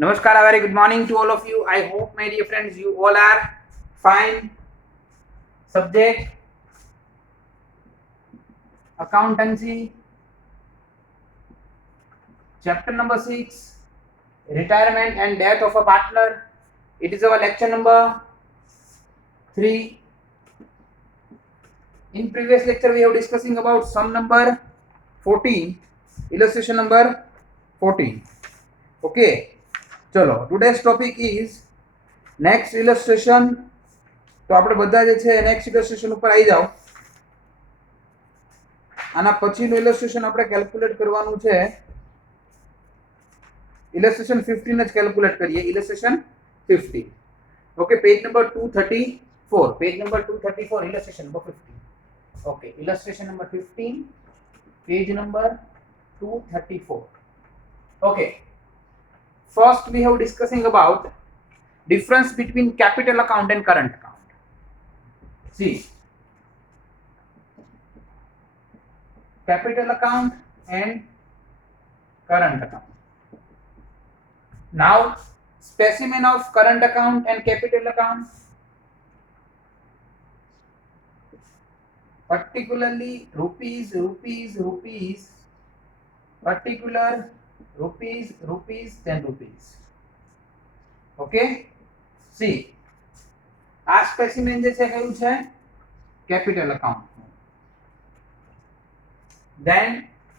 Namaskar, a very good morning to all of you. I hope, my dear friends, you all are fine. Subject accountancy, chapter number 6, retirement and death of a partner. It is our lecture number 3. In previous lecture, we have discussing about sum number 14, illustration number 14. Okay, chalo. Today's topic is next illustration. તો આપણે બધા જે છે next ઇલસ્ટ્રેશન ઉપર આવી જાઓ. આના પછીનું ઇલસ્ટ્રેશન આપણે કેલ્ક્યુલેટ કરવાનું છે. ઇલસ્ટ્રેશન 15 જ કેલ્ક્યુલેટ કરીએ. Illustration 15. Okay, page number 234. Page number 234, illustration number 15. Okay, illustration number 15, page number 234. Okay, first we have discussing about difference between capital account and current account. See, capital account and current account. Now, specimen of current account and capital account. Particularly rupees, particular rupees, then rupees. Okay, see, આ specimen જે છે કયું છે? Capital account. Then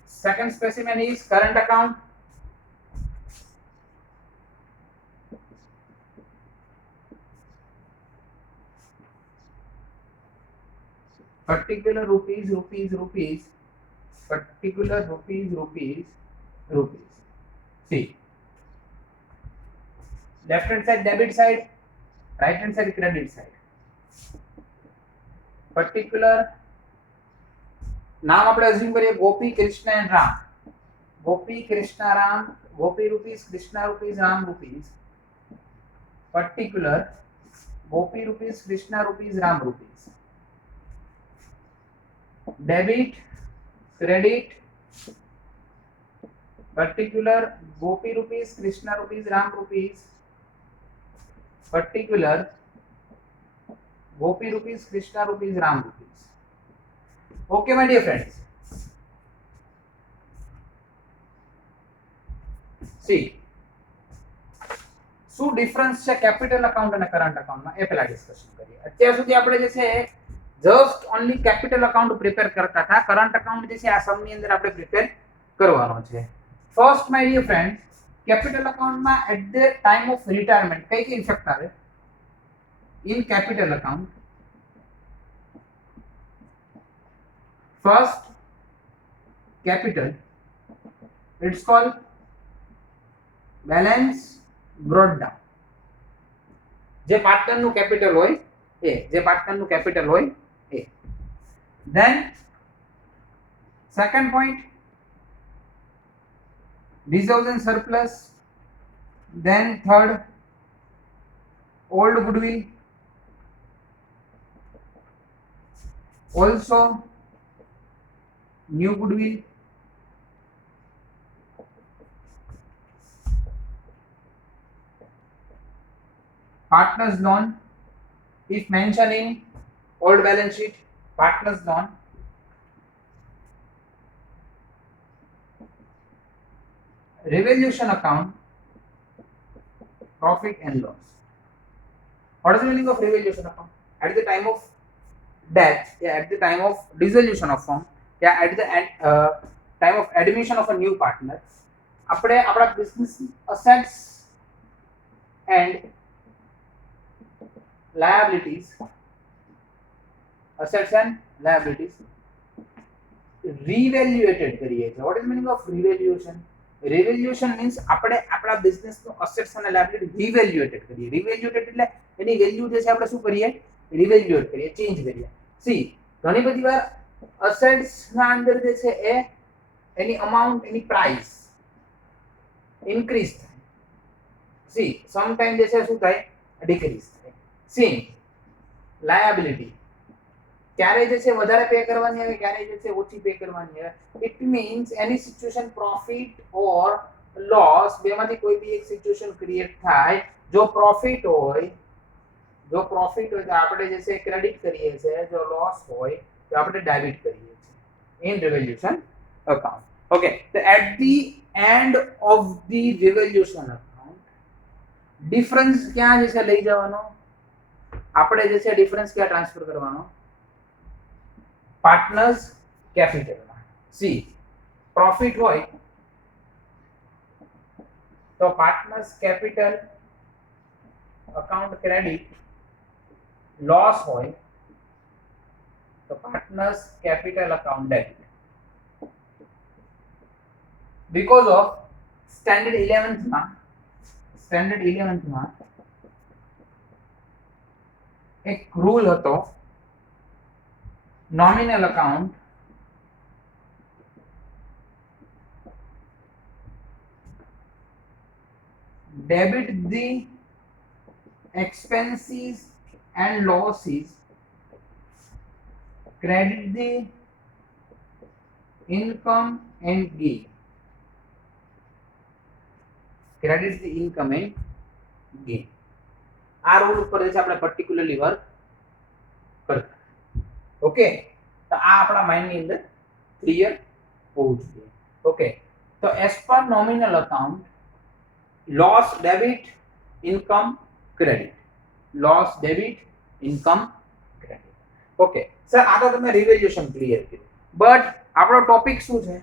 second specimen is current account. Particular rupees, particular rupees. See, left hand side debit side, right hand side credit side. Particular नाम આપણે assume કરીએ Gopi Krishna and Ram. Gopi Krishna Ram, Gopi rupees, Krishna rupees, Ram rupees. Particular Gopi rupees, Krishna rupees, Ram rupees. Debit, credit. Particular Gopi rupees, Krishna rupees, Ram rupees. Particular Gopi rupees, Krishna rupees, Ram rupees. Okay, my dear friends. See, શું difference છે capital account અને current અકાઉન્ટમાં એ પહેલા discussion કરીએ. અત્યાર સુધી આપણે જે છે just only capital account prepare કરતા હતા. કરંટ અકાઉન્ટ જે છે આ સમની અંદર આપણે પ્રિપેર કરવાનો છે. First my dear friend, capital અકાઉન્ટમાં at the time of retirement કઈ કઈ ઇફેક્ટ આવે? In capital account first capital, it's called balance brought down. જે પાર્ટનરનું કેપિટલ હોય એ. Then second point, reserves and surplus. Then third, old goodwill. Also new goodwill. Partners loan, if mentioned in old balance sheet, partners loan. Revaluation account, profit and loss. What is the meaning of revaluation account? At the time of death, at the time of dissolution of firm, at the time of admission of a new partner, આપણે આપણા business assets and liabilities revaluated કરીએ છીએ. What is the meaning of revaluation? Revaluation means આપણે આપણા business નો assets અને liability revaluated કરીએ. Revaluated એટલે એની value જે છે આપણે શું કરીએ? revaluate કરીએ, ચેન્જ કરીએ. See, ઘણી બધી વાર અસેટ્સ ના અંદર જે છે એ એની અમાઉન્ટ, એની પ્રાઇસ ઇન્ક્રીઝ થાય. સી સમ ટાઈમ જે છે શું થાય? ડિક્રીઝ થાય. સેમ લાયબિલિટી ક્યારે જે છે વધારે પે કરવાની આવે, ક્યારે જે છે ઓછી પે કરવાની આવે. It means any situation profit or loss, બેમાંથી કોઈ બી એક સિચ્યુએશન ક્રિએટ થાય. જો પ્રોફિટ હોય તો આપણે જે છે ક્રેડિટ કરીએ છીએ, જો લોસ હોય તો આપણે ડેબિટ કરીએ છીએ ઇન રિવોલ્યુશન અકાઉન્ટ. ઓકે, તો at the end of the revolution account difference ક્યાં જે છે લઈ જવાનો, આપણે જે છે ડિફરન્સ ક્યાં ટ્રાન્સફર કરવાનો, પાર્ટનર્સ કેપિટલમાં. સી પ્રોફિટ હોય તો partners capital account credit, loss હોય તો partners capital account debit. Because of standard 11th માં એક રૂલ હતો, nominal account debit the expenses and losses, credit the income and gain. Credit the income and gain. આ rule ઉપર જે છે આપણે પર્ટિક્યુલરલી વર્ક કરતા. ઓકે, તો આ આપણા માઇન્ડ ની અંદર ક્લિયર હોવું જોઈએ. ઓકે, તો as per nominal account loss debit income credit, loss debit income credit. Okay sir, આ તો તમે રિવેલ્યુશન ક્લિયર કર્યું, બટ આપણો ટોપિક શું છે?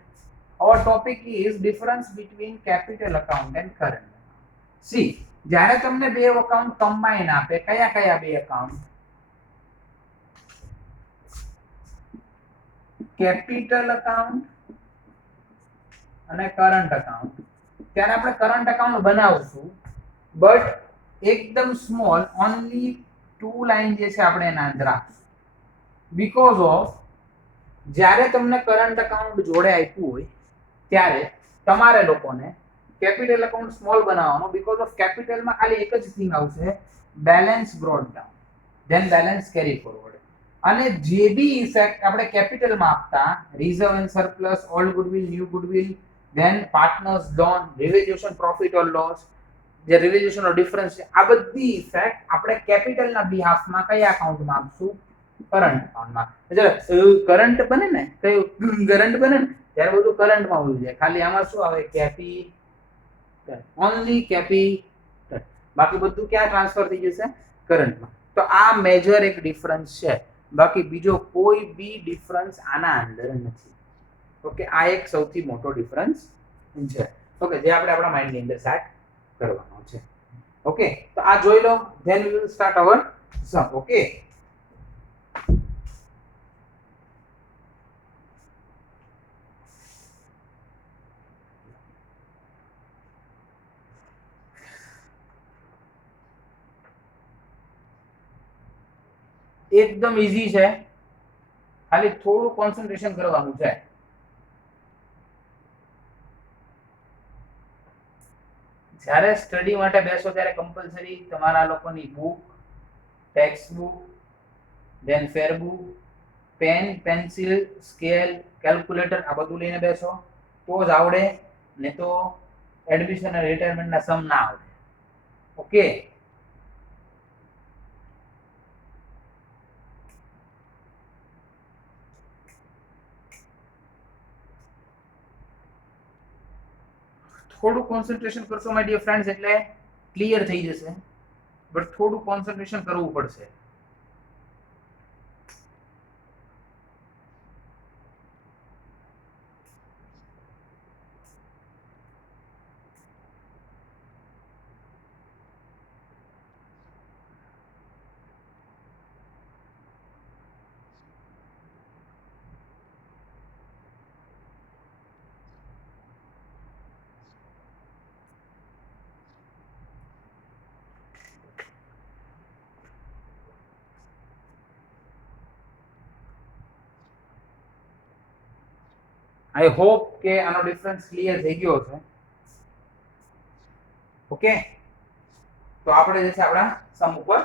our topic is difference between capital account and current account. C જ્યારે તમને બે અકાઉન્ટ કમ્બાઈન આપે, કયા કયા બે અકાઉન્ટ? કેપિટલ અકાઉન્ટ અને કરંટ અકાઉન્ટ. ત્યારે આપણે કરંટ અકાઉન્ટ બનાવશું, બટ એકદમ સ્મોલ, ઓનલી 2 લાઈન જે છે આપણે એના અંદર આપશું. બીકોઝ ઓફ જ્યારે તમને કરંટ અકાઉન્ટ જોડે આપ્યું હોય ત્યારે તમારે લોકોને કેપિટલ અકાઉન્ટ સ્મોલ બનાવવાનો, બીકોઝ ઓફ કેપિટલમાં ખાલી એક જ થિંગ આવશે, balance brought down, then balance carry forward. અને જે બી ઇફેક્ટ આપણે કેપિટલમાં આપતા, reserve and surplus, old goodwill, new goodwill, then partners loan, revaluation profit or loss, જે revaluation નો ડિફરન્સ છે, આ બધી ઇફેક્ટ આપણે કેપિટલના બિહાફમાં કયા અકાઉન્ટમાં આપશું? કરંટ અકાઉન્ટમાં. એટલે કરંટ બને ને, કયું કરંટ બને ને ત્યારે બધું કરંટમાં હોવું જોઈએ. ખાલી આમાં શું આવે? Capital, only capital. બાકી બધું ક્યાં ટ્રાન્સફર થઈ જશે? કરંટમાં. તો આ મેજર એક ડિફરન્સ છે, બાકી બીજો કોઈ બી ડિફરન્સ આના અંદર નથી. ઓકે, આ એક સૌથી મોટો ડિફરન્સ છે. ઓકે, જે આપણે આપણા માઇન્ડ ની અંદર સેટ કરવાનો છે. ઓકે, તો આ જોઈ લો, then we will start our sum. Okay, એકદમ ઈઝી છે, ખાલી થોડું કોન્સન્ટ્રેશન કરવાનું છે. જ્યારે સ્ટડી માટે બેસો ત્યારે કમ્પલસરી તમારા લોકોની book, textbook, then fair book, pen, pencil, scale, calculator આ બધું લઈને બેસો તો જ આવડે, ને તો એડમિશન અને રિટાયરમેન્ટના સમ ના આવડે. ઓકે, થોડું કોન્સન્ટ્રેશન કરશો માય ડિયર ફ્રેન્ડ્સ એટલે ક્લિયર થઈ જશે, બટ થોડું કોન્સન્ટ્રેશન કરવું પડશે. આઈ હોપ કે આનો ડિફરન્સ ક્લિયર થઈ ગયો છે. ઓકે, તો આપણે જે છે આપણા સમ ઉપર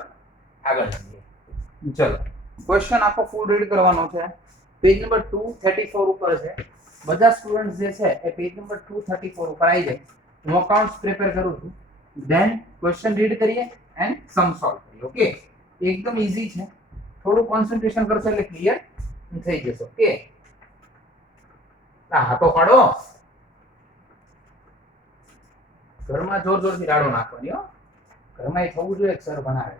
આગળ વધીએ. ચલો, ક્વેશ્ચન આખો ફૂલ રીડ કરવાનો છે. પેજ નંબર 234 ઉપર છે. બધા સ્ટુડન્ટ્સ જે છે એ પેજ નંબર 234 ઉપર આવી જાય હું અકાઉન્ટ્સ પ્રિપેર કરું છું, ધેન ક્વેશ્ચન રીડ કરીએ એન્ડ સમ સોલ્વ કરીએ. ઓકે, એકદમ ઈઝી છે, થોડું કોન્સન્ટ્રેશન કરશો એટલે ક્લિયર થઈ જશે. ઓકે, હાથો પાડો, ઘરમાં જોર જોરથી રાડો નાખવાની હો, ઘરમાં એ થવું જોઈએ સર બનાવે.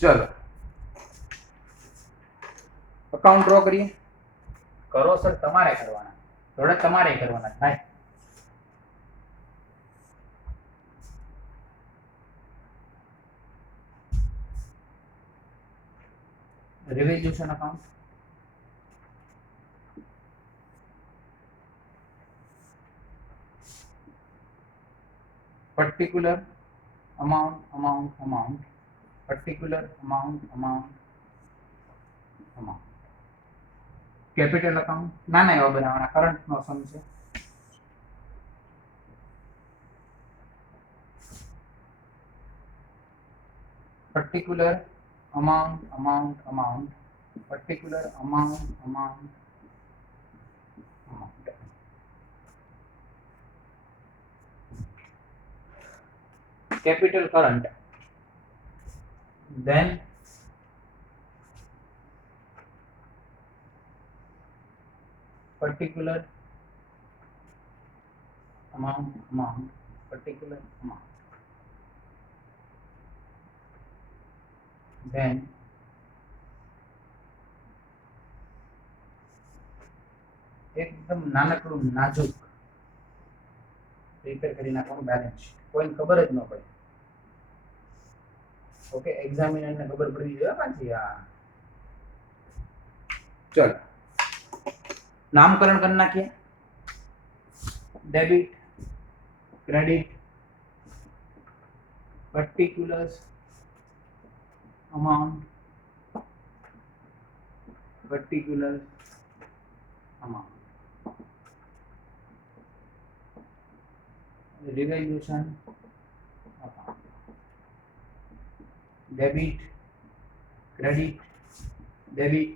ચલો અકાઉન્ટ ડ્રો કરીએ. કરો સર, તમારે કરવાના, થોડા તમારે કરવાના ભાઈ. revaluation account, particular amount, particular amount, capital account ના એવા બનાવવાના, કરંટ નો સમ છે. particular amount, particular amount. Capital current, then particular amount, particular amount, then એકદમ નાનકડું નાજુક પ્રિપેર કરી નાખવાનું બેલેન્સ શીટ, કોઈને ખબર જ ન પડે. ઓકે, એક્ઝામિનર ને ખબર પડી જોઈએ પાછી. હા, ચલો નામકરણ કરી નાખીએ. Debit, credit, particulars amount, particular amount, revaluation account, debit, credit, debit,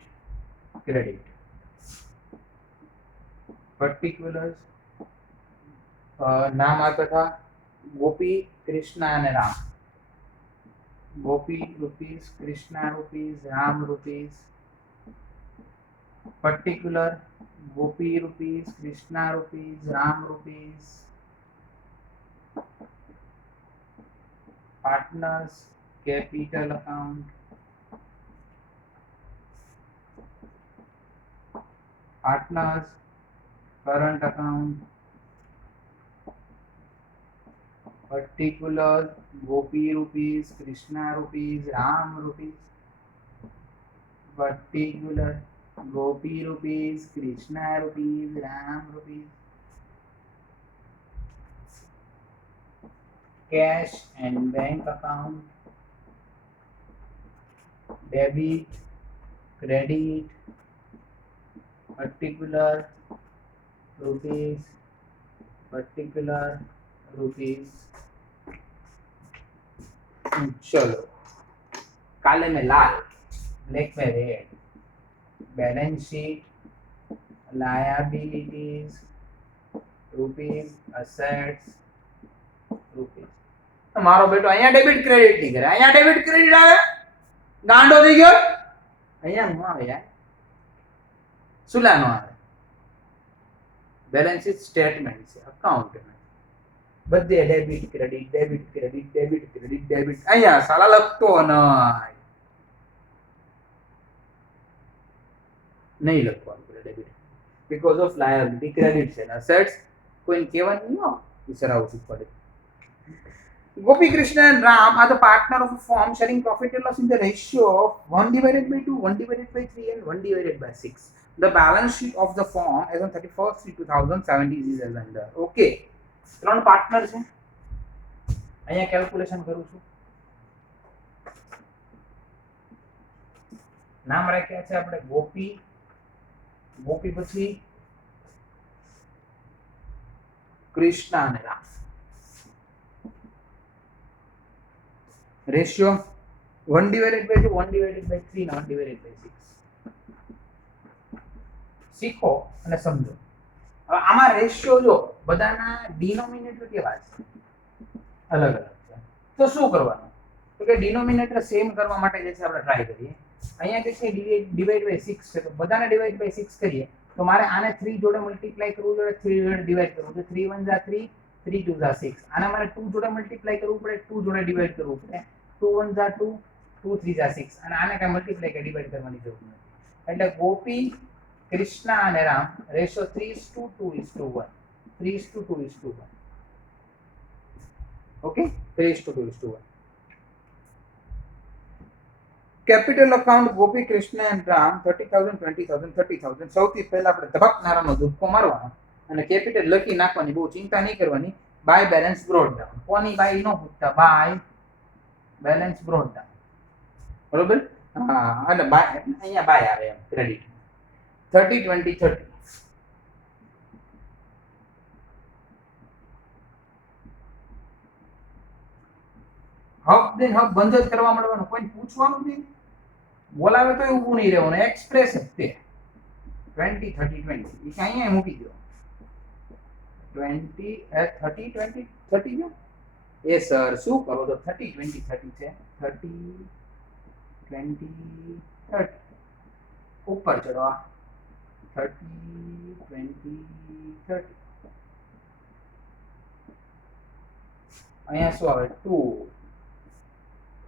credit, particulars. नाम आता था Gopi, Krishna and Ram. Gopi rupees, Krishna rupees, Ram rupees. particular Gopi rupees, Krishna rupees, Ram rupees. partners capital account, partners current account, particular Gopi rupees, Krishna rupees, Ram rupees. particular Gopi rupees, Krishna rupees, Ram rupees. cash and bank account, debit, credit, particular rupees, particular rupees. चलो काले में लाल, black में red. Balance sheet, liabilities, rupees, assets, rupees. મારો બેટો અહીંયા debit credit ની કરે, અહીંયા ડેબિટ ક્રેડિટ આવે, ગાંડો થઈ ગયો. અહીંયા નો આવે યાર, સુલા નો આવે. બેલેન્સ શીટ સ્ટેટમેન્ટ છે, અકાઉન્ટ બધે debit credit, debit credit, debit credit, debit. અહીંયા સાલા લખતો નહીં લખવાનું debit, because of liability credit છે. અસેટ્સ કોઈ કહેવાનું ન વિચારવું પડે. Gopi, Krishna and Ram are the partner of a firm sharing profit and loss in the ratio of 1 divided by 2, 1 divided by 3 and 1 divided by 6. The balance sheet of the firm as on 31st 2017 is as under. Okay, ત્રણ partner છે, અહીંયા calculation કરું છું. નામ રાખ્યા છે આપણે ગોપી, ગોપી પછી કૃષ્ણા અને Ram. Ratio 1 divided by 2, 1 divided by 3 and 1 divided by 6. सीखो અને સમજો. હવે આમાં રેશિયો જો બધાના ડિનોમિનેટર કેવા છે, અલગ અલગ છે. તો શું કરવાનું, તો કે ડિનોમિનેટર સેમ કરવા માટે જે છે આપણે ટ્રાય કરીએ. અહીંયા જે છે ડિવાઈડ બાય 6 છે, તો બધાને ડિવાઈડ બાય 6 કરીએ તો મારે આને 3 જોડે મલ્ટીપ્લાય કરવું જોઈએ, 3 જોડે ડિવાઈડ કરવું તો 3 1 જા 3, 3 2 જા 6. આને મારે 2 જોડે મલ્ટીપ્લાય કરવું પડે, 2 જોડે ડિવાઈડ કરવું પડે, 2 1 જા 2, 2 3 જા 6. અને આને કઈ મલ્ટીપ્લાય કે ડિવાઈડ કરવાની જરૂર નથી. એટલે ગોપી, કૃષ્ણા અને Ram ratio 3:2:1, 3:2:1. Okay, 3:2:1. Capital account Gopi, Krishna and Ram 30,000, 20,000, 30,000. સૌથી પહેલા આપણે ધબકનારાનો ધુક્કો મારવાનો અને કેપિટલ લખી નાખવાની, બહુ ચિંતા નહીં કરવાની. By balance brought down. કોની બાય નો પૂછતા, બાય બેલેન્સ બ્રોડ ડાઉન. બરોબર? હા, એટલે બાય અહીંયા બાય આવે એમ ક્રેડિટ. 30 20 30. હબ દેન હબ બંધ જ કરવા મળવાનું, કોઈ પૂછવાનું નહીં, બોલાવે તો ઊભું નહીં રહેવાનું, એક્સપ્રેસ જ તે. 20 30 20 એ અહીંયા મૂકી દો. 20 30 20 30 જો એ સર શું કરો તો 30 20 30 છે, 30 20 30 ઉપર ચડવા 30 20 30. અહીંયા શું આવે 2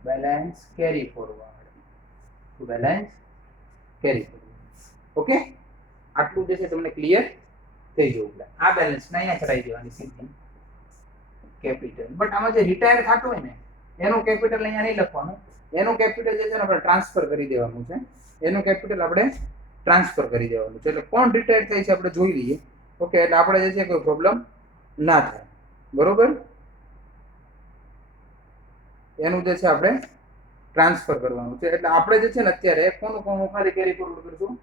balance carry forward, 2 balance carry forward. Okay, આટલું જે છે તમને ક્લિયર થઈ જવું જોઈએ. આ બેલેન્સ ના અહીંયા ચડાઈ દેવાની સીધી કેપિટલ. બટ આમાં જે રિટાયર થતું હોય ને એનું કેપિટલ અહીંયા નહીં લખવાનું, એનું કેપિટલ જે છે ને આપણે ટ્રાન્સફર કરી દેવાનું છે. એનું કેપિટલ આપણે ટ્રાન્સફર કરી દેવાનું છે. એટલે કોણ રિટાયર થાય છે આપણે જોઈ લઈએ. ઓકે, એટલે આપણે જે છે કોઈ પ્રોબ્લેમ ના થાય. બરોબર, એનું જે છે આપણે ટ્રાન્સફર કરવાનું છે. એટલે આપણે જે છે ને અત્યારે કોનું કોનું ખાલી કેરી ફોરવર્ડ કરશું,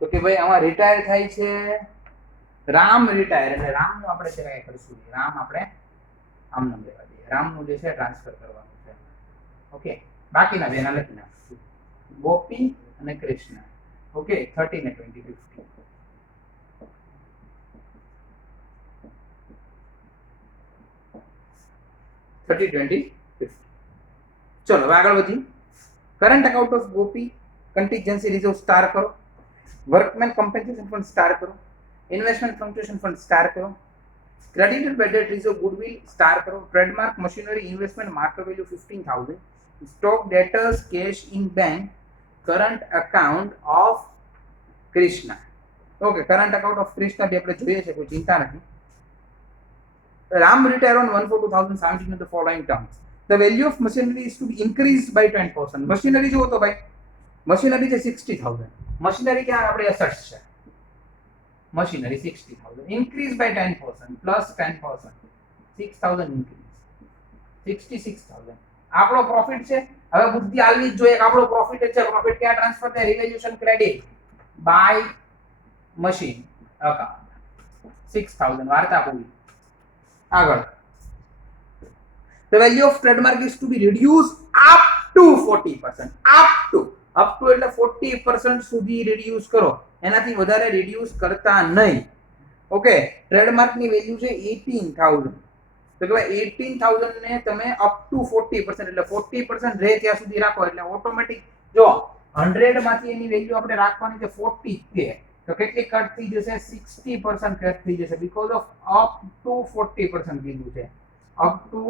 તો કે ભાઈ આમાં રિટાયર થાય છે રામ રિટાયર, એટલે રામનું આપણે છે કઈ કરશું, રામ આપણે આમ નામ લેવા દઈએ, રામનું જે છે ટ્રાન્સફર કરવાનું છે. ઓકે, બાકીના બેના લખી નાખશું, ગોપી અને કૃષ્ણ. ઓકે, 30 ને 20 50. ચલો હવે આગળ વધી. Current account of Gopi, contingency reserve star કરો, વર્કમેન કોમ્પેન્સેશન ફંડ સ્ટાર કરો, ઇન્વેસ્ટમેન્ટ ફંક્શન ફંડ સ્ટાર કરો, credited by debt reserve goodwill star કરો, trademark machinery investment market value 15,000, stock debtors cash in bank, current account of Krishna. Okay, current account of Krishna બી આપણે જોઈએ છે, કોઈ ચિંતા નથી. Ram retired on 1/4/2017 in the following terms. The value of machinery is to be increased by 10%. Machinery જો તો ભાઈ machinery છે 60,000. machinery ક્યાં આપણે assets છે. machinery 60,000 increase by 10% plus 10%. 6,000 increase. 66,000. આપણો પ્રોફિટ છે. હવે બુદ્ધિ આલવી જ જોઈએ કે આપણો પ્રોફિટ છે. પ્રોફિટ ક્યાં ટ્રાન્સફર થાય? રિવેલ્યુશન ક્રેડિટ બાય મશીન અકાઉન્ટ 6,000 વાર્તા પૂરી. આગળ, the value of trademark is to be reduced up to 40%. up to એટલે 40% સુધી reduce કરો, એનાથી વધારે reduce કરતા નહીં. ઓકે, ટ્રેડમાર્ક ની વેલ્યુ છે 18,000, તો કે 18,000 ને તમે up to 40% એટલે 40% રહે ત્યાં સુધી રાખો. એટલે ઓટોમેટિક જો 100 માંથી એની વેલ્યુ આપણે રાખવાની છે 40 છે, તો કેટલી કટ થઈ જશે? 60% કટ થઈ જશે, બીકોઝ ઓફ અપ ટુ 40% કીધું છે. અપ ટુ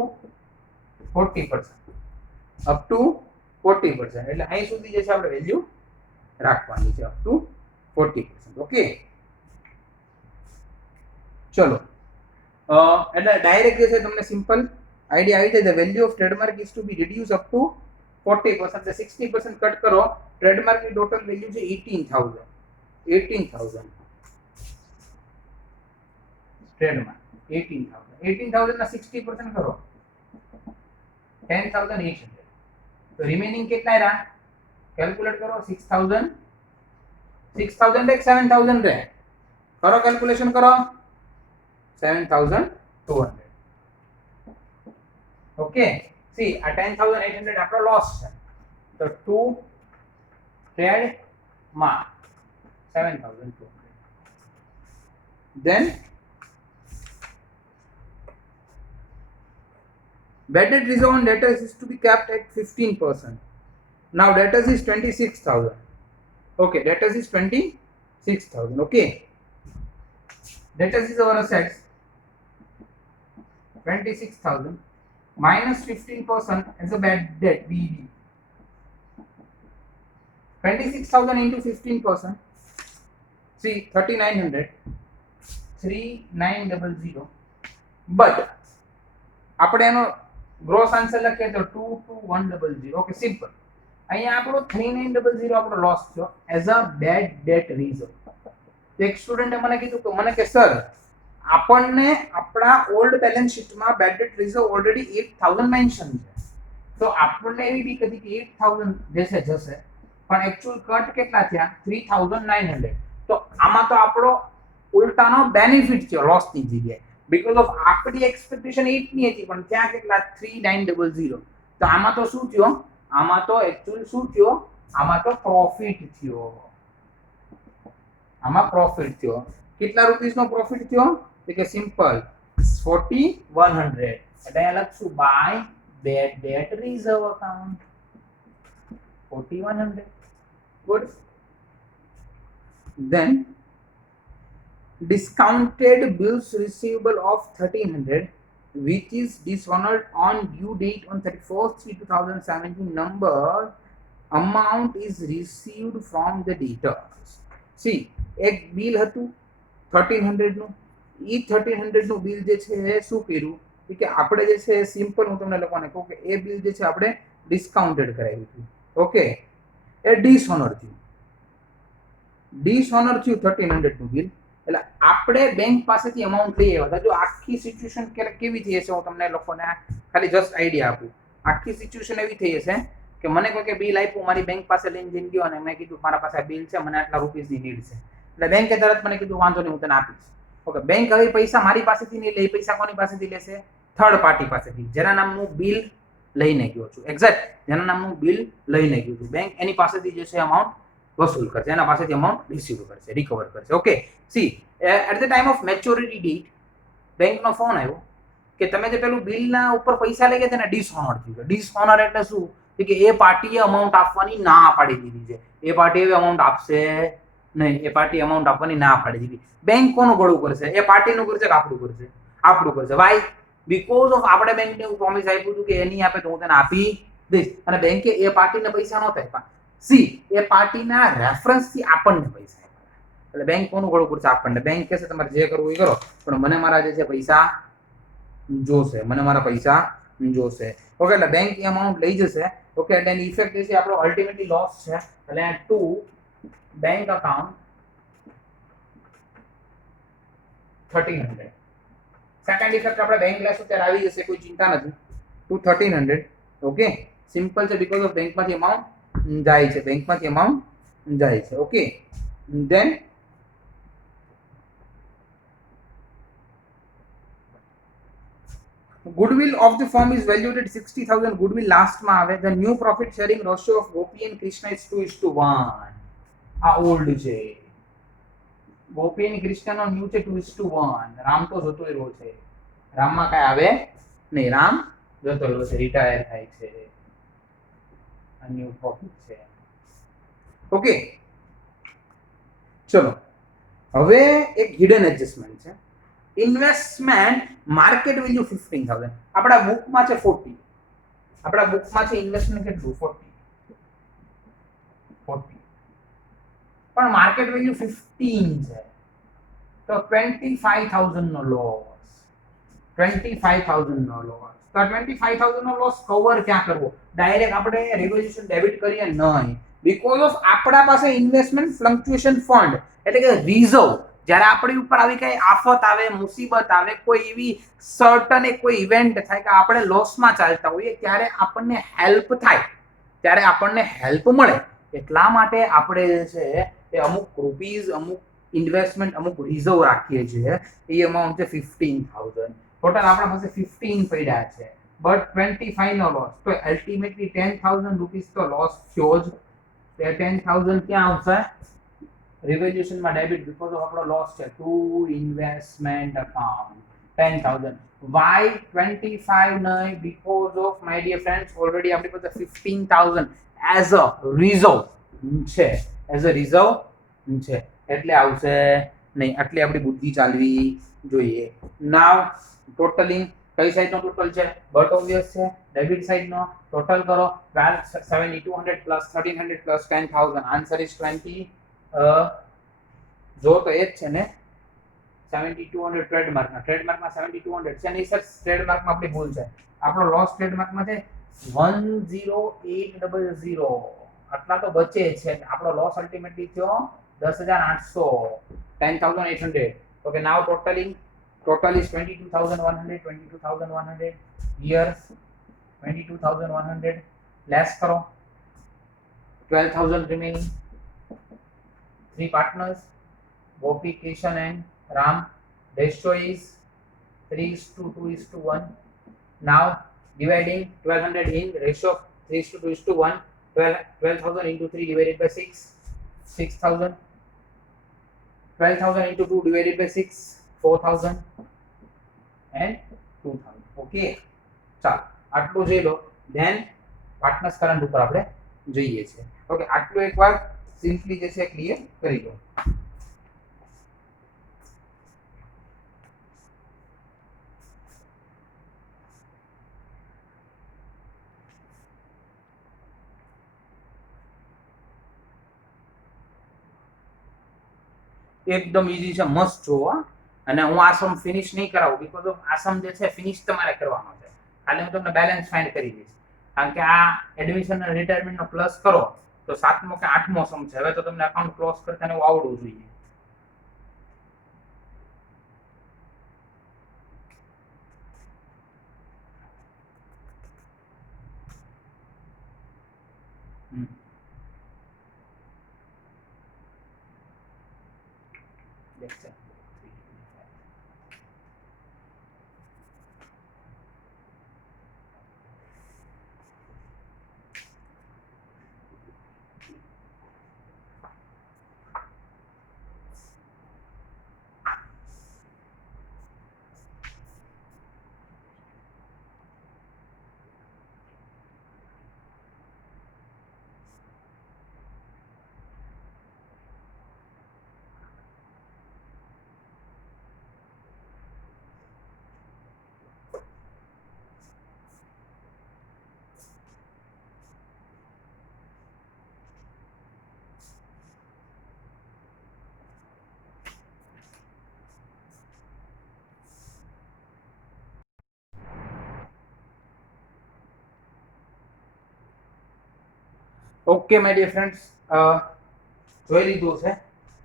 40%, અપ ટુ 40%, એટલે અહીં સુધી જે છે આપણે વેલ્યુ રાખવાની છે, અપ ટુ 40%. ઓકે, ચલો એટલે ડાયરેક્ટ જે છે તમને સિમ્પલ આઈડિયા આવી જાય. The value of trademark is to be reduce up to 40%, એટલે 60% કટ કરો. ટ્રેડમાર્ક ની ટોટલ વેલ્યુ છે 18,000. 18,000 ટ્રેડમાર્ક 18,000 ના 60% કરો 10,800. તો રિમેનિંગ કેટલા રહ્યા? કેલ્ક્યુલેટ કરો. 6,000 એક 7,000 રહે, કરો કેલ્ક્યુલેશન કરો. 7,200. ઓકે, સી આ 10,800 આપણો લોસ છે, તો 2 ટ્રેડ માં 7,200. then bad debt reserve on debtors is to be kept at 15%. Now debtors is 26,000. Okay, debtors is 26,000. Okay, debtors is our assets 26,000 minus 15% as a bad debt BD. 26,000 into 15%. See, 3,900. 3,900. But આપણે એનો gross answer લખીએ તો 22,100. Okay, simple. અહીંયા આપણો 3,900 આપણો loss થયો as a bad debt reserve. એક સ્ટુડન્ટે મને કીધું કે મને કે સર આપણને આપણા ઓલ્ડ બેલેન્સ શીટમાં bad debt reserve already 8,000 mention છે, તો આપણને એવી બી કદી કે 8,000 જશે પણ એક્ચ્યુઅલ કટ કેટલા થયા 3,900. તો આમાં તો આપણો ઉલટાનો બેનિફિટ થયો લોસની જગ્યાએ, બીકોઝ ઓફ આપણી એક્સપેક્ટેશન 8 ની હતી પણ ત્યાં કેટલા 3,900. તો આમાં તો શું થયો, આમાં તો એક્ચ્યુઅલ શું થયો, આમાં તો પ્રોફિટ થયો. આમાં પ્રોફિટ થયો. કેટલા રૂપીસનો પ્રોફિટ થયો? તો કે સિમ્પલ 4,100. એટલે અહીંયા લખશું by bad debt reserve account 4,100. Good. Then discounted bills receivable of 1,300 which is dishonored on due date on 31st/2017 number amount is received from the debtors. See, એક બિલ હતું 1,300 નું. ઈ 1,300 નું બિલ જે છે એ શું કર્યું કે આપણે જે છે સિમ્પલ હું તમને લખવાને કહું કે એ બિલ જે છે આપણે ડિસ્કાઉન્ટેડ કરાવ્યું હતું. ઓકે, એ ડિસહોનર થયું. ડિસહોનર થયું 1,300 નું બિલ. એટલે આપણે બેંક પાસેથી અમાઉન્ટ લઈ આવ્યા હતા. જો આખી સિચ્યુએશન કેવી થઈ હશે હું તમને લોકોને ખાલી જસ્ટ આઈડિયા આપું. આખી સિચ્યુએશન એવી થઈ હશે કે મને કોઈ કે બિલ આપ્યું, મારી બેંક પાસે લઈને જઈને ગયો અને મેં કીધું મારા પાસે બિલ છે, મને આટલા રૂપીસની નીડ છે. એટલે બેંકે તરત મને કીધું વાંધો નહીં, હું તને આપીશ. ઓકે, બેંક હવે પૈસા મારી પાસેથી નહીં લે, પૈસા કોની પાસેથી લેશે? થર્ડ પાર્ટી પાસેથી, જેના નામનું બિલ લઈને ગયો છું. એક્ઝેક્ટ જેના નામનું બિલ લઈને ગયો છું, બેંક એની પાસેથી જે છે અમાઉન્ટ વસૂલ કરશે, એના પાસેથી અમાઉન્ટ રિસીવ કરશે, રિકવર કરશે. Okay, see at the time of maturity date બેંકનો ફોન આવ્યો કે તમે જે પેલું બિલના ઉપર પૈસા લઈ ગયા તેને ડિસહોનર થયું. ડિસહોનર એટલે શું કે એ પાર્ટીએ અમાઉન્ટ આપવાની ના પાડી દીધી છે, એ પાર્ટી હવે અમાઉન્ટ આપશે નહીં, એ પાર્ટી અમાઉન્ટ આપવાની ના પાડી દીધી. બેંક કોનું ગળું કરશે? એ પાર્ટીનું કરશે કે આપણું કરશે? આપણું કરશે. વાય? બીકોઝ ઓફ આપણે બેંકને એવું પ્રોમિસ આપ્યું હતું કે એ નહીં આપે તો હું તને આપી દઈશ, અને બેંકે એ પાર્ટીને પૈસા નહોતા આપ્યા. સી, એ પાર્ટીના રેફરન્સથી આપણને પૈસા આપ્યા. એટલે બેંક કોનું ગળું કરશે? આપણને. બેંક કહેશે તમારે જે કરવું એ કરો, પણ મને મારા જે છે પૈસા જોશે, મને મારા પૈસા જોશે. ઓકે, એટલે બેંક એ અમાઉન્ટ લઈ જશે. ઓકે, એટલે એની ઇફેક્ટ જે છે આપણો અલ્ટિમેટલી લોસ છે. એટલે to bank account 1,300. Second effect આપણે બેંક લેશું ત્યારે આવી જશે, કોઈ ચિંતા નથી. ટુ 1,300. ઓકે, સિમ્પલ છે, બીકોઝ ઓફ બેંકમાંથી અમાઉન્ટ જાય છે, બેંકમાંથી અમાઉન્ટ જાય છે. Okay, then goodwill of the firm is valued at 60,000. goodwill last માં આવે. the new profit sharing ratio of Gopi and Krishna is 2:1. આ ઓલ્ડ છે. ગોપી અને કૃષ્ણનો ન્યુ છે 2:1. રામ તો જતો રહ્યો છે, રામમાં કાંઈ આવે નહીં, રામ જતો રહ્યો છે, રિટાયર થાય છે. આ ન્યુ પ્રોફિટ છે. ઓકે, ચલો હવે એક હિડન એડજસ્ટમેન્ટ છે. Investment market value 15,000. આપણા બુકમાં છે 40. આપણા બુકમાં છે ઇન્વેસ્ટમેન્ટ કેટલું 40. પણ માર્કેટ વેલ્યુ 15 છે, તો 25,000 નો લોસ. 25,000 નો લોસ. તો 25,000 નો લોસ કવર ક્યાં કરવો? ડાયરેક્ટ આપણે રિવોલ્યુશન ડેબિટ કરીએ નહીં, બીકોઝ ઓફ આપણા પાસે ઇન્વેસ્ટમેન્ટ ફ્લક્ચ્યુએશન ફંડ એટલે કે રિઝર્વ, જ્યારે આપણી ઉપર આવી કઈ આફત આવે, મુસીબત આવે, કોઈ એવી સર્ટન કોઈ ઇવેન્ટ થાય કે આપણે લોસમાં ચાલતા હોઈએ, ત્યારે આપણને હેલ્પ થાય, ત્યારે આપણને હેલ્પ મળે. એટલા માટે આપણે જે છે એ અમુક રૂપીઝ, અમુક ઇન્વેસ્ટમેન્ટ, અમુક રિઝર્વ રાખીએ છીએ. એ અમાઉન્ટ છે 15,000. ટોટલ આપણા પાસે 15 પડ્યા છે, બટ 25 નો લોસ. તો અલ્ટિમેટલી 10,000 રૂપીઝ તો લોસ થયો જ. તે 10,000 ક્યાં આવશે? રિવોલ્યુશન માં ડેબિટ બીકોઝ ઓફ આપણો લોસ છે ટુ ઇન્વેસ્ટમેન્ટ અકાઉન્ટ 10,000. Why 25 નહીં? Because of my dear friends already આપણી પાસે 15,000 as a reserve છે, as a reserve છે, એટલે આવશે નહીં. આટલી આપણી બુદ્ધિ ચાલવી જોઈએ. નાવ ટોટલિંગ કઈ સાઈડ નો ટોટલ છે? બટ ઓબ્વિયસ છે ડેબિટ સાઈડ નો. ટોટલ કરો 7200 પ્લસ 1300 પ્લસ 10,000. Answer is 20. જો તો એ જ છે ને 7200 ટ્રેડમાર્કમાં 7200 છે નહીં સર? ટ્રેડમાર્કમાં આપણી ભૂલ છે. આપણો લોસ ટ્રેડમાર્કમાં છે 10800. આટલા તો બચે છે. આપણો લોસ અલ્ટિમેટલી થયો 10,800, 10,800. Okay, now totalling total is 22,100. 22,100 here, 22,100 less करो 12,000 remaining. Three partners, Gopi, Kishan and Ram. Ratio is 3:2:1. Now dividing 1,200 in ratio of 3:2:1. 12,000 into 3 divided by 6, 6,000. 12,000 into 2 divided by 6, 4,000 and 2,000. Okay, ચાલો આટલું જોઈ લો. Than partners current ઉપર આપણે જોઈએ છે. Okay, આટલું એકવાર સિમ્પલી જે છે ક્લિયર કરી લો. એકદમ ઈઝી છે, મસ્ત જોવો. અને હું આ સમ ફિનિશ નહીં કરાવું બીકોઝ ઓફ આ સમ જે છે ફિનિશ તમારે કરવાનો છે. ખાલી હું તમને બેલેન્સ ફાઇન્ડ કરી દઈશ. કારણ કે આ એડમિશન અને રિટાયરમેન્ટ નો પ્લસ કરો તો 7મો કે 8મો સમ છે. હવે તો તમને અકાઉન્ટ ક્લોઝ કરતા ને આવડવું જોઈએ. ઓકે માય ડિયર ફ્રેન્ડ્સ, જોઈ લીધું છે.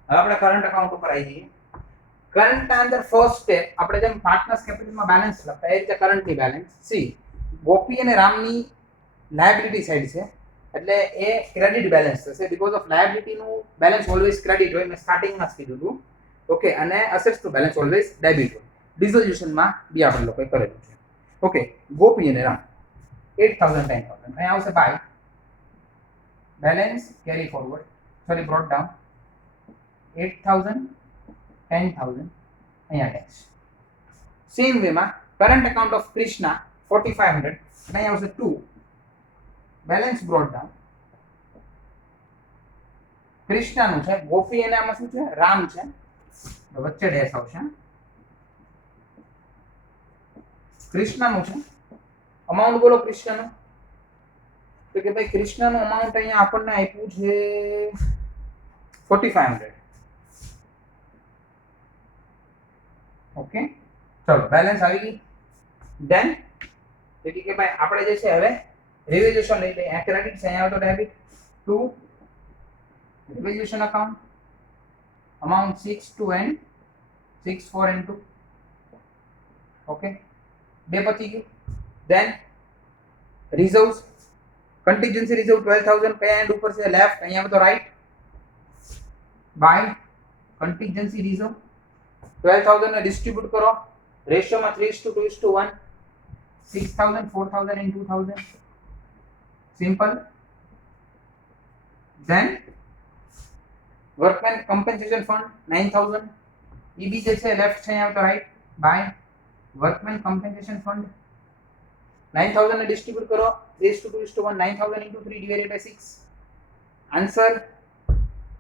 હવે આપણે કરંટ અકાઉન્ટ ઉપર આવી જઈએ. કરંટ ના અંદર ફર્સ્ટ સ્ટેપ આપણે જેમ પાર્ટનર્સ કેપિટલમાં બેલેન્સ લખતા એ રીતે કરંટની બેલેન્સ. સી ગોપી અને રામની લાયબિલિટી સાઈડ છે એટલે એ ક્રેડિટ બેલેન્સ થશે બીકોઝ ઓફ લાયબિલિટી નું બેલેન્સ ઓલવેઝ ક્રેડિટ હોય. મેં સ્ટાર્ટિંગમાં જ કીધું હતું. ઓકે, અને અસેટ્સ નું બેલેન્સ ઓલવેઝ ડેબિટ હોય. ડિસોલ્યુશનમાં બી આપણે લોકોએ કરેલું છે. ઓકે, ગોપી અને રામ 8,000 10,000 અહીં આવશે by balance carry forward, sorry brought down 8,000 10,000 અહીંયા tax. સેમ વે માં કરંટ અકાઉન્ટ ઓફ કૃષ્ણા 4,500 અહીંયા આવશે 2 બેલેન્સ brought down. કૃષ્ણાનું છે, ગોપી અને આમાં શું છે? રામ છે, વચ્ચે ડેશ આવશે. કૃષ્ણાનું છે અમાઉન્ટ બોલો. કૃષ્ણાનું તો કે ભાઈ કૃષ્ણનું અમાઉન્ટ અહીંયા આપણને આપ્યું છે 4,500. ઓકે, ચલો બેલેન્સ આવી ગઈ. ધેન તો કે ભાઈ આપણે જે છે હવે રિવેલ્યુશન લઈ લઈએ. આ ક્રેડિટ છે, અહીંયા આવે તો debit. 2 revaluation account amount 6 2 and 6 4 and 2. Okay, બે પતી ગયું. ધેન રિઝર્વ્સ contingency reserve 12,000 पे एंड ऊपर से लेफ्ट અહીંયા पे तो राइट बाय contingency reserve 12,000 ને ડિસ્ટ્રીબ્યુટ કરો રેશિયો માં 3:2:1 6,000 4,000 and 2,000 simple. then workman compensation fund 9000 ઈ બી જે છે લેફ્ટ છે અહીંયા તો right by workman compensation fund 9000 ને ડિસ્ટ્રીબ્યુટ કરો 3:2:1 9000 into 3 divided by 6 answer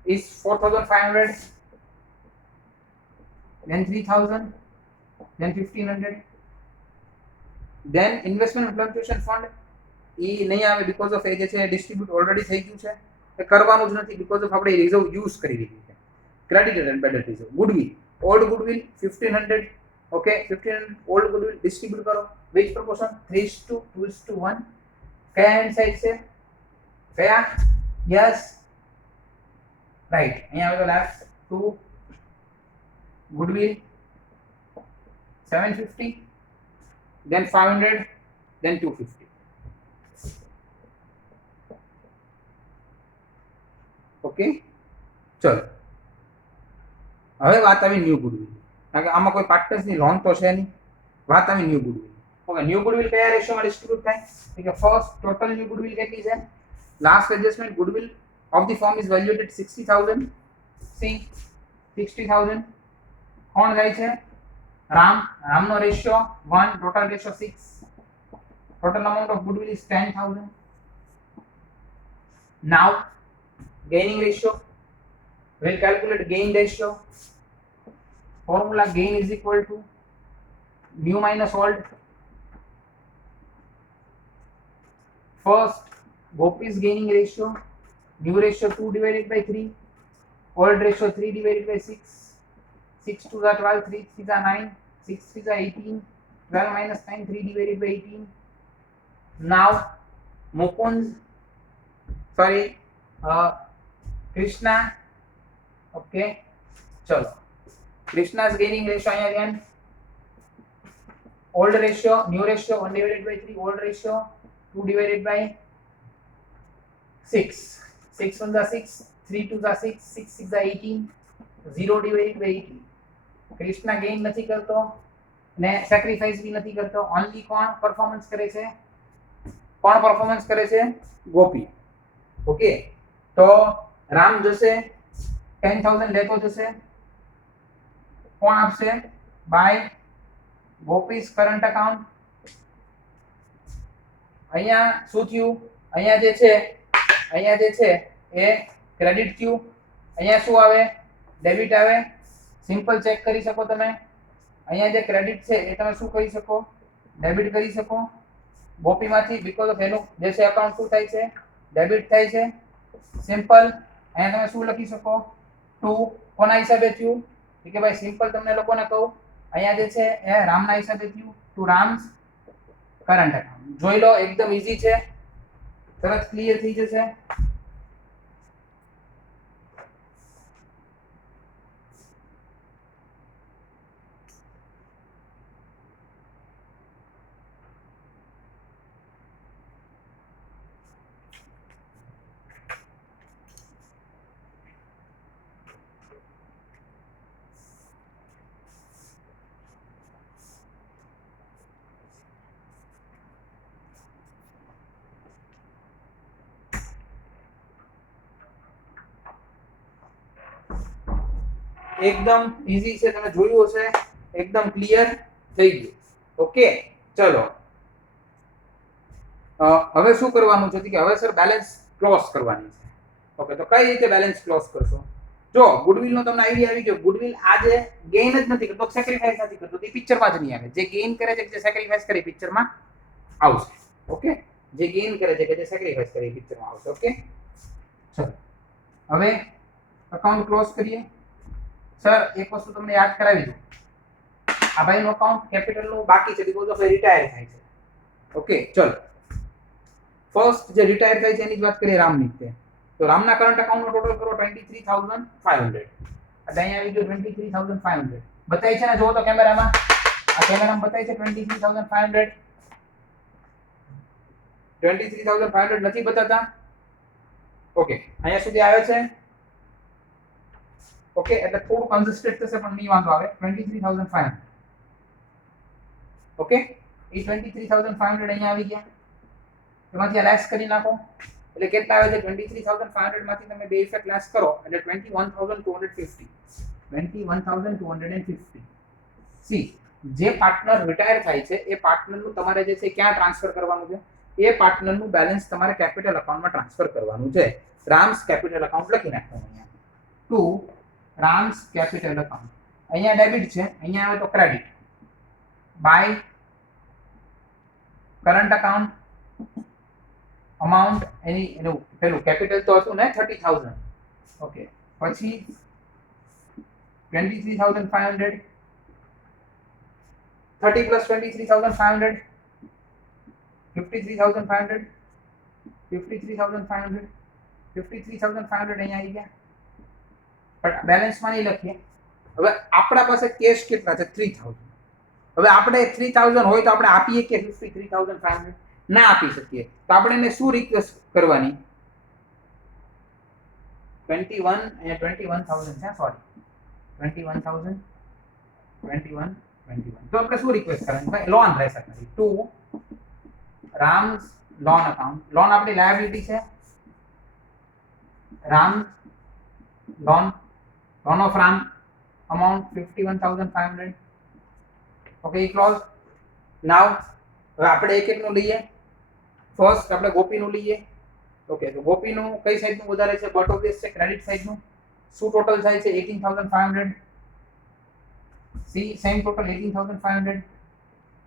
is 4500 then 3000 then 1500 then investment fluctuation fund ઈ નહીં આવે બીકોઝ ઓફ એ જે છે ડિસ્ટ્રીબ્યુટ ઓલરેડી થઈ ગયું છે એ કરવાનું જ નથી બીકોઝ ઓફ આપણે રિઝર્વ યુઝ કરી લીધી છે ક્રેડિટેડ એન્ડ બેડર reserve goodwill old goodwill 1500 okay 1500 old goodwill distribute કરો which proportion 3:2:1 કયા હેન્ડ સાઈડ છે કયા યસ રાઈટ અહીંયા આવે તો left 2 goodwill 750 then 500 then 250 okay ચલો હવે વાત આવી ન્યૂ ગુડવિલ કારણ કે આમાં કોઈ પાર્ટનર્સની લોન તો છે નહીં વાત આવી new goodwill okay new goodwill કયા રેશિયોમાં ડિસ્ટ્રીબ્યુટ થાય કે ફર્સ્ટ ટોટલ ન્યૂ ગુડવિલ કેટલી છે last adjustment goodwill of the firm is valued at 60000 see 60000 કોણ જાય છે રામનો ratio 1 total ratio 6 total amount of goodwill is 10000 now gaining ratio we'll calculate gain ratio formula gain is equal to new minus old first Gopi's gaining ratio new ratio 2 divided by 3 old ratio 3 divided by 6 6 2 are 12 3 3 are 9 6 3 are 18 12 minus 9 3 divided by 18 now Mukund sorry Krishna okay chalo Krishna's gaining ratio અહીંયા again old ratio new ratio 1 divided by 3 old ratio 2 divided by 6 6 1 are 6 3 2 are 6 6 6 are 18 0 divided by 18 Krishna gain નથી કરતો ને sacrifice બી નથી કરતો only કોણ performance કરે છે કોણ પરફોર્મન્સ કરે છે ગોપી ઓકે તો રામ જશે 10000 લેતો જશે કોણ આપશે બાય ગોપીસ કરંટ અકાઉન્ટ અહીંયા શું થયું અહીંયા જે છે એ ક્રેડિટ થયું અહીંયા શું આવે ડેબિટ આવે સિમ્પલ ચેક કરી શકો તમે અહીંયા જે ક્રેડિટ છે એ તમે શું કરી શકો ડેબિટ કરી શકો ગોપીમાંથી બીકોઝ ઓફ એનું જે છે અકાઉન્ટ શું થાય છે ડેબિટ થાય છે સિમ્પલ અહીંયા તમે શું લખી શકો 2 કોના હિસાબે થયું કે ભાઈ સિમ્પલ તમને લોકોને કહું અહીંયા જે છે એ રામના હિસાબે થયું ટુ રામ્સ કરંટ અકાઉન્ટ જોઈ લો એકદમ ઈઝી છે તરત ક્લિયર થઈ જશે એકદમ ઈઝી છે તમે જોયું હશે એકદમ ક્લિયર થઈ ગયું ઓકે ચલો હવે શું કરવાનું છે કે હવે સર બેલેન્સ ક્લોઝ કરવાની છે ઓકે તો કઈ રીતે બેલેન્સ ક્લોઝ કરશો જો ગુડવિલ નો તમને આઈડિયા આવી ગયો ગુડવિલ આજે ગેઇન જ નથી કરતો સેક્રિફાઈસ નથી કરતો તે પિક્ચરમાં જ નહીં આવે જે ગેઇન કરે છે જે સેક્રિફાઈસ કરે પિક્ચરમાં આવશે ઓકે જે ગેઇન કરે છે કે જે સેક્રિફાઈસ કરે પિક્ચરમાં આવશે ઓકે ચલો હવે અકાઉન્ટ ક્લોઝ કરીએ સર એક વસ્તુ તમને યાદ કરાવી દઉં આ ભાઈનું અકાઉન્ટ કેપિટલનું બાકી છે બીકોઝ ઓફ રિટાયર થાય છે ઓકે ચલો ફર્સ્ટ જે રિટાયર થાય છે એની જ વાત કરીએ રામની તે તો રામના કરંટ અકાઉન્ટનો ટોટલ કરો 23500 એટલે અહીંયા આવી ગયો 23500 બતાય છે ને જો તો કેમેરામાં આ કેમેરામાં બતાય છે 23500 23500 નથી બતાતા ઓકે અહીંયા સુધી આવે છે ઓકે એટલે થોડું કન્સિસ્ટન્ટ થશે પણ નહીં વાંધો આવે 23500 ઓકે એ 23500 અહીંયા આવી ગયા એમાંથી લેસ કરી નાખો એટલે કેટલા આવે છે 23500 માંથી તમે બે ઇફેક્ટ લેસ કરો એટલે 21250 21250 સી જે પાર્ટનર રિટાયર થાય છે એ પાર્ટનરનું તમારે જે છે ક્યાં ટ્રાન્સફર કરવાનું છે એ પાર્ટનરનું બેલેન્સ તમારે કેપિટલ અકાઉન્ટમાં ટ્રાન્સફર કરવાનું છે રામ્સ કેપિટલ અકાઉન્ટ લખી નાખવાનું અહીંયા ટુ રામ્સ કેપિટલ અકાઉન્ટ અહીંયા ડેબિટ છે અહીંયા આવે તો credit by current account amount એનું પેલું કેપિટલ તો હતું ને 30000 ઓકે પછી 23500 30 plus 23,500 53,500 53,500 53,500 અહીંયા આવી ગયા પણ બેલેન્સમાં નહીં લખીએ હવે આપણા પાસે કેશ કેટલા છે 3000 હવે આપણે 3000 હોય તો આપણે આપીએ કે 53,500 ના આપી શકીએ તો આપણે એને શું રિક્વેસ્ટ કરવાની 21 અહીંયા 21000 છે સોરી 21000 21 તો આપણે શું રિક્વેસ્ટ કરવાની ભાઈ લોન રહેશે to Ram's loan account loan આપણી લાયબિલિટી છે Ram loan of Ram amount 51,500 okay ઈ ક્લોઝ નાઉ હવે આપણે એક એકનું લઈએ ફર્સ્ટ આપણે ગોપીનું લઈએ ઓકે તો ગોપીનું કઈ સાઈડનું વધારે છે બટ ઓબ્વિયસ છે ક્રેડિટ સાઈડનું શું ટોટલ થાય છે 18,500 સી સેમ ટોટલ 18,500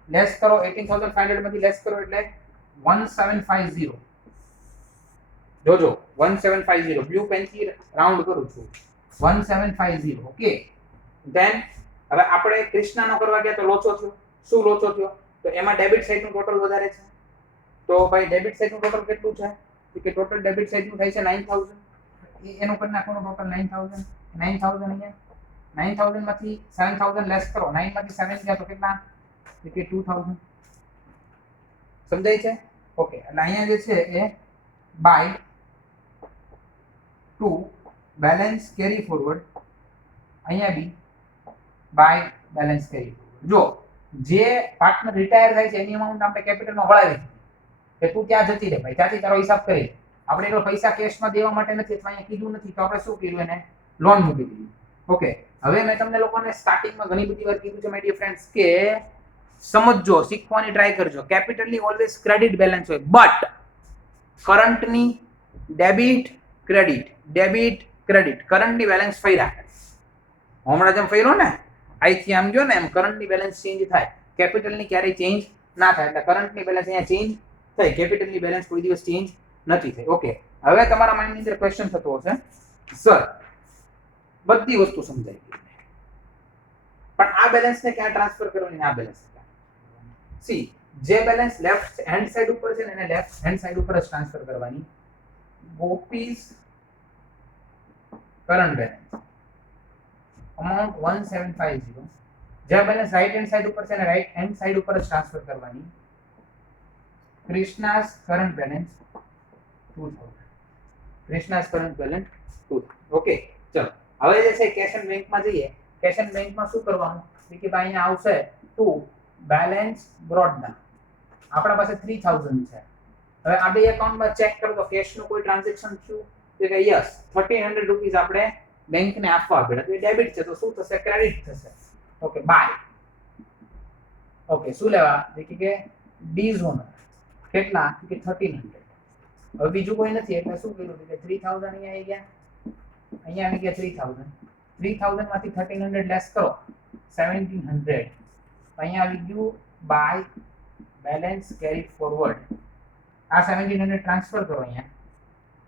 લેસ કરો 18,500 માંથી લેસ કરો એટલે 1750 જોજો 1750 બ્લુ પેન થી રાઉન્ડ કરું છું 1750 ઓકે ધેન હવે આપણે કૃષ્ણાનો કરવા ગયા તો લોચો થયો શું લોચો થયો તો એમાં ડેબિટ સાઈડનું ટોટલ વધારે છે તો ભાઈ ડેબિટ સાઈડનું ટોટલ કેટલું છે કે ટોટલ ડેબિટ સાઈડનું થાય છે 9000 એનું કરી નાખવાનું ટોટલ 9000 અહીંયા 9000 માંથી 7000 લેસ કરો 9 માંથી 7 ગયા તો કેટલા કે 2000 સમજાય છે ઓકે એટલે અહીંયા જે છે એ બાય 2 બેલેન્સ કેરી ફોરવર્ડ અહીંયા બી બાય બેલેન્સ કેરી ફોરવર્ડ જો જે પાર્ટનર રિટાયર થાય છે એની અમાઉન્ટ આપણે કેપિટલમાં વળાવી કે તું ક્યાં જતી રહે ભાઈ ત્યાંથી તારો હિસાબ કરી આપણે એટલો પૈસા કેશમાં દેવા માટે નથી એટલે અહીંયા કીધું નથી તો આપણે શું કર્યું એને લોન મૂકી દીધી ઓકે હવે મેં તમને લોકોને સ્ટાર્ટિંગમાં ઘણી બધી વાર કીધું છે માય ડિયર ફ્રેન્ડ્સ કે સમજજો શીખવાની ટ્રાય કરજો કેપિટલની ઓલવેઝ ક્રેડિટ બેલેન્સ હોય બટ કરંટની ડેબિટ ક્રેડિટ કરંટની બેલેન્સ ફરી રાખે હમણાં જેમ ફર્યો ને અહીંથી આમ જો ને એમ કરંટની બેલેન્સ ચેન્જ થાય કેપિટલની ક્યારેય ચેન્જ ના થાય એટલે કરંટની બેલેન્સ અહીંયા ચેન્જ થઈ કેપિટલની બેલેન્સ કોઈ દિવસ ચેન્જ નથી થઈ ઓકે હવે તમારા માઇન્ડની અંદર ક્વેશ્ચન થતો હશે સર બધી વસ્તુ સમજાઈ ગઈ પણ આ બેલેન્સને ક્યાં ટ્રાન્સફર કરવાની આ બેલેન્સ સી જે બેલેન્સ લેફ્ટ હેન્ડ સાઈડ ઉપર છે ને એને લેફ્ટ હેન્ડ સાઈડ ઉપર જ ટ્રાન્સફર કરવાની ગોપીઝ કરંટ બેલેન્સ amount 1750 જે બેલેન્સ રાઈટ હેન્ડ સાઈડ ઉપર છે ને રાઈટ હેન્ડ સાઈડ ઉપર જ ટ્રાન્સફર કરવાની Krishna's current balance 2000 Krishna's current balance 2000 okay ચલો હવે જે છે કેશ એન્ડ બેંકમાં જઈએ કેશ એન્ડ બેંકમાં શું કરવાનું કે ભાઈ અહીંયા આવશે ટુ બેલેન્સ બ્રોટ ડાઉન આપણા પાસે 3000 છે હવે આ બે એકાઉન્ટમાં ચેક કરો તો કેશનું કોઈ ટ્રાન્ઝેક્શન થયું તો કે યસ 1300 રૂપીસ આપણે બેંકને આપવા પડે તો એ ડેબિટ છે તો શું થશે ક્રેડિટ થશે ઓકે બાય ઓકે શું લેવા કે ડીઝ ઓનર કેટલા કે 1300 હવે બીજું કોઈ નથી એટલે શું કર્યું કે 3000 અહીંયા આવી ગયા આવી ગયા 3000 માંથી 1300 લેસ કરો 1700 અહીંયા આવી ગયું બાય બેલેન્સ કેરી ફોરવર્ડ આ 1700 ટ્રાન્સફર કરો અહીંયા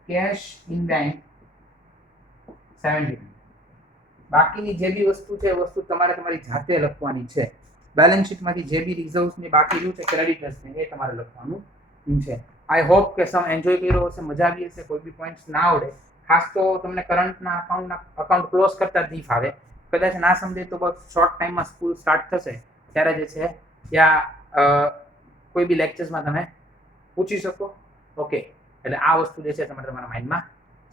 કેશ ઇન બેંક 1700 બાકીની જે બી વસ્તુ છે એ વસ્તુ તમારે તમારી જાતે લખવાની છે બેલેન્સ શીટમાંથી જે બી રિઝર્વ્સ ને બાકી રહ્યું છે ક્રેડિટર્સ ને એ તમારે લખવાનું છે આઈ હોપ કે સમ એન્જોય કર્યો હશે મજા આવી હશે કોઈ બી પોઈન્ટ્સ ના આવડે ખાસ તો તમને કરંટના અકાઉન્ટ ક્લોઝ કરતા જ નહીં ફાવે કદાચ ના સમજે તો બસ શોર્ટ ટાઈમમાં સ્કૂલ સ્ટાર્ટ થશે ત્યારે જે છે ત્યાં કોઈ બી લેક્ચર્સમાં તમે પૂછી શકો ઓકે એટલે આ વસ્તુ જે છે તમારે તમારા માઇન્ડમાં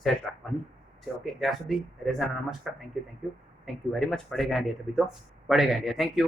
સેટ રાખવાની છે ઓકે ત્યાં સુધી રેઝાના નમસ્કાર થેન્ક યુ વેરી મચ પડેગા इंडिया तभी तो पढ़ेगा इंडिया थैंक यू